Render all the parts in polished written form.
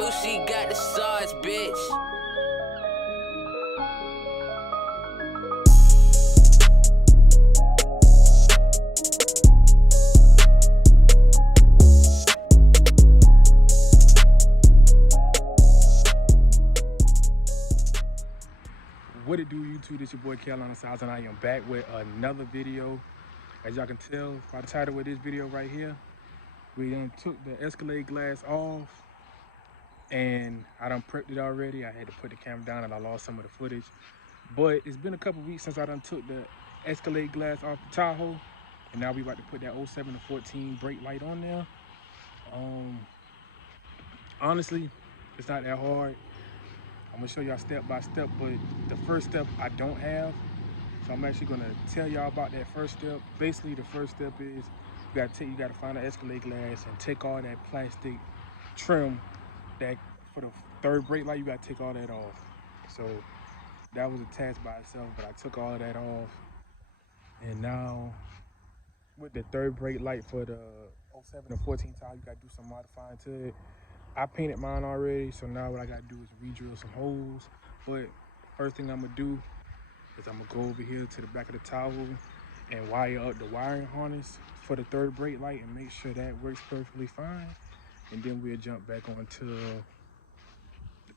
Lucy got the sauce, bitch. What it do, YouTube? This your boy Carolina Size, and I am back with another video. As y'all can tell by the title of this video right here, we done took the Escalade glass off, and I done prepped it already. I had to put the camera down, and I lost some of the footage. But it's been a couple weeks since I done took the Escalade glass off the Tahoe, and now we about to put that 07 to 14 brake light on there. Honestly, it's not that hard. I'm gonna show y'all step by step, but the first step I don't have. So I'm actually gonna tell y'all about that first step. Basically, the first step is you gotta find an Escalade glass and take all that plastic trim that for the third brake light, you gotta take all that off. So that was a task by itself, but I took all that off. And now with the third brake light for the 07 to 14 tire, you gotta do some modifying to it. I painted mine already, so now what I gotta do is re-drill some holes. But first thing I'm gonna do is I'm gonna go over here to the back of the Tahoe and wire up the wiring harness for the third brake light and make sure that works perfectly fine. And then we'll jump back onto the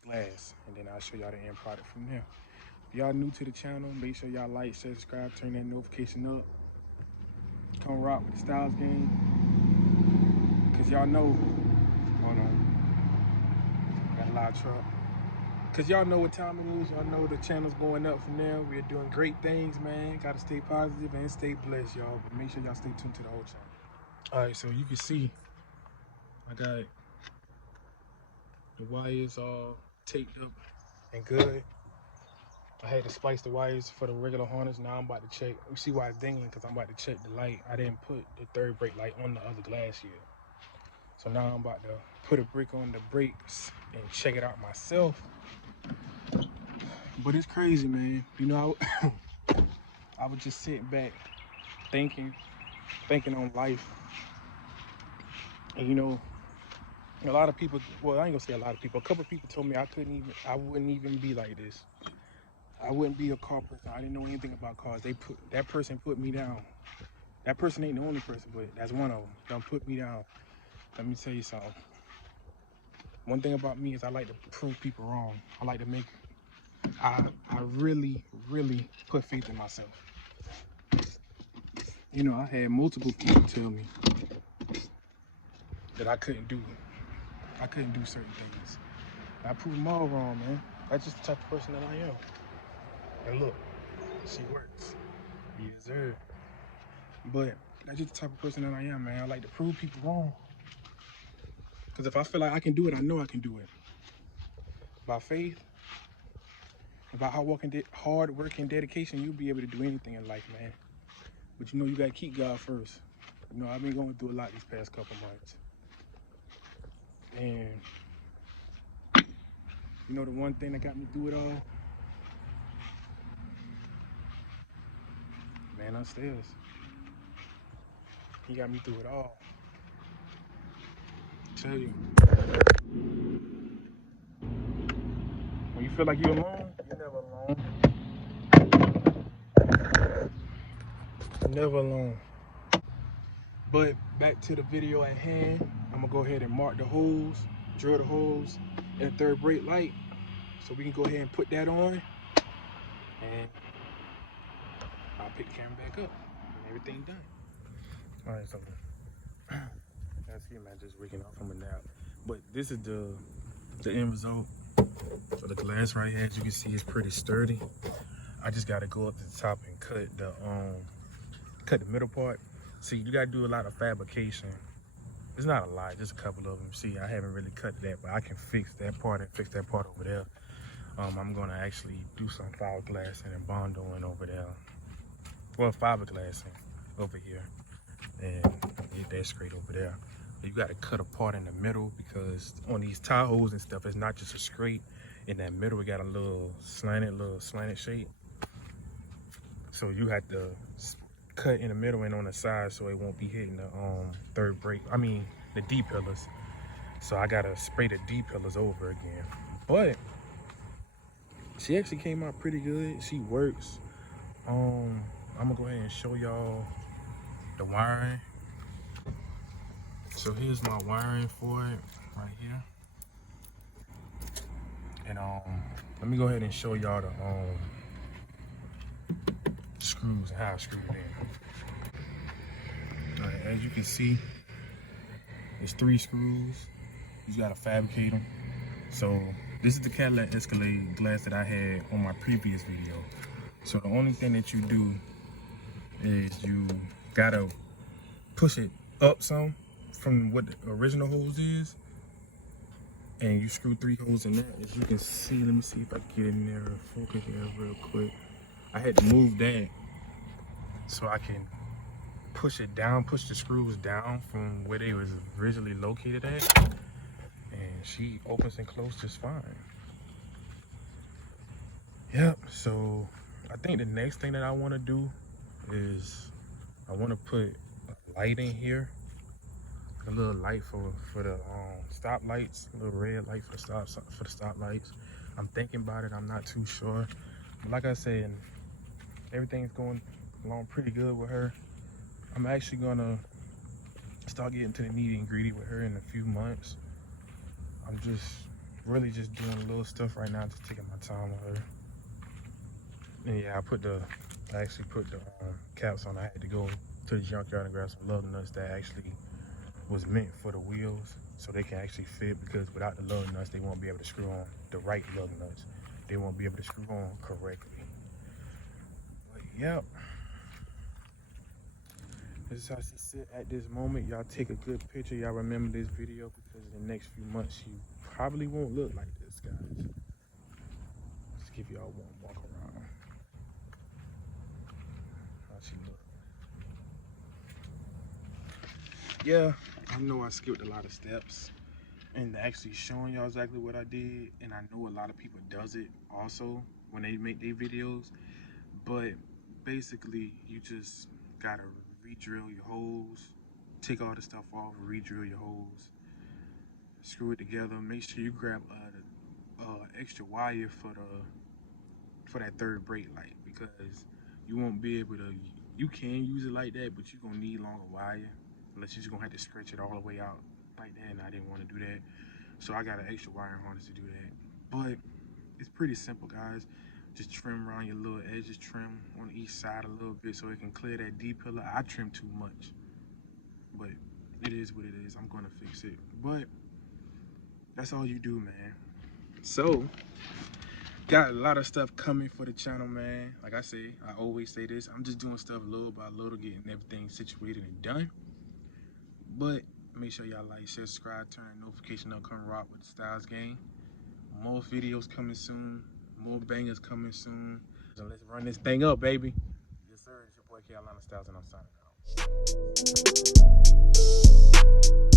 glass, and then I'll show y'all the end product from there. If y'all new to the channel, make sure y'all like, share, subscribe, turn that notification up. Come rock with the Styles Gang, cause y'all know, hold on. Got a loud truck. Cause y'all know what time it is. Y'all know the channel's going up from there. We're doing great things, man. Gotta stay positive and stay blessed, y'all. But make sure y'all stay tuned to the whole channel. Alright, so you can see I got the wires all taped up and good. I had to splice the wires for the regular harness. Now I'm about to check. You see why it's dinging? Because I'm about to check the light. I didn't put the third brake light on the other glass yet. So now I'm about to put a brake on the brakes and check it out myself. But it's crazy, man. You know, I was just sitting back thinking on life. And you know, a lot of people, well, I ain't gonna say a lot of people, a couple of people told me I wouldn't even be like this. I wouldn't be a car person. I didn't know anything about cars. That person put me down. That person ain't the only person, but that's one of them. Done put me down. Let me tell you something. One thing about me is I like to prove people wrong. I like to make, I really, really put faith in myself. You know, I had multiple people tell me that I couldn't do certain things. I proved them all wrong, man. That's just the type of person that I am. And look, she works. Yes, sir. But that's just the type of person that I am, man. I like to prove people wrong. Because if I feel like I can do it, I know I can do it. By faith, about hard work and dedication, you'll be able to do anything in life, man. But you know, you gotta keep God first. You know, I've been going through a lot these past couple months. And you know the one thing that got me through it all? Man upstairs. He got me through it all. I tell you. When you feel like you're alone, you're never alone. You're never alone. But back to the video at hand, I'm gonna go ahead and mark the holes, drill the holes in the third brake light, so we can go ahead and put that on, and I'll pick the camera back up, and everything done. All right, so that's him, man, just waking up from a nap. But this is the end result. So the glass right here, as you can see, is pretty sturdy. I just gotta go up to the top and cut the middle part. See, you gotta do a lot of fabrication. It's not a lot, just a couple of them. See, I haven't really cut that, but I can fix that part and fix that part over there. I'm gonna actually do some fiberglassing and bondoing over there. Well, fiberglassing over here, and get that straight over there. You gotta cut a part in the middle, because on these Tahoes and stuff, it's not just a straight. In that middle, we got a little slanted shape. So you have to cut in the middle and on the side, so it won't be hitting the third brake. I mean, the D pillars. So I gotta spray the D pillars over again. But she actually came out pretty good. She works. I'm gonna go ahead and show y'all the wiring. So here's my wiring for it right here. And let me go ahead and show y'all the screws and how I screwed it in. All right, as you can see, it's 3 screws. You gotta fabricate them. So this is the Cadillac Escalade glass that I had on my previous video. So the only thing that you do is you gotta push it up some from what the original hose is, and you screw 3 holes in there. As you can see, let me see if I can get in there and focus here real quick. I had to move that so I can push it down, push the screws down from where they was originally located at, and she opens and closes just fine. Yep, so I think the next thing that I want to do is I want to put a light in here, a little light for the stop lights, a little red light for the stop lights. I'm thinking about it. I'm not too sure, but like I said, everything's going along pretty good with her. I'm actually gonna start getting to the nitty and gritty with her in a few months. I'm really just doing a little stuff right now, just taking my time with her. And yeah, I actually put the caps on. I had to go to the junkyard and grab some lug nuts that actually was meant for the wheels, so they can actually fit, because without the lug nuts, they won't be able to screw on the right lug nuts. They won't be able to screw on correctly. But yep. This is how she sit at this moment. Y'all take a good picture. Y'all remember this video, because in the next few months, she probably won't look like this, guys. Let's give y'all one walk around. How she look. Yeah, I know I skipped a lot of steps and actually showing y'all exactly what I did, and I know a lot of people does it also when they make their videos, but basically you just gotta re-drill your holes, take all the stuff off, re-drill your holes, screw it together. Make sure you grab extra wire for that third brake light, because you won't be able to, you can use it like that, but you're gonna need longer wire, unless you're just gonna have to stretch it all the way out like that, and I didn't want to do that. So I got an extra wire harness to do that. But it's pretty simple, guys. Just trim around your little edges, trim on each side a little bit so it can clear that D pillar. I trim too much, but it is what it is. I'm gonna fix it. But that's all you do, man. So got a lot of stuff coming for the channel, man. Like I say, I always say this, I'm just doing stuff little by little, getting everything situated and done. But make sure y'all like, share, subscribe, turn notification up, come rock with the Styles Gang. More videos coming soon, more bangers coming soon. So let's run this thing up, baby. Yes, sir. It's your boy Carolina Styles, and I'm signing out.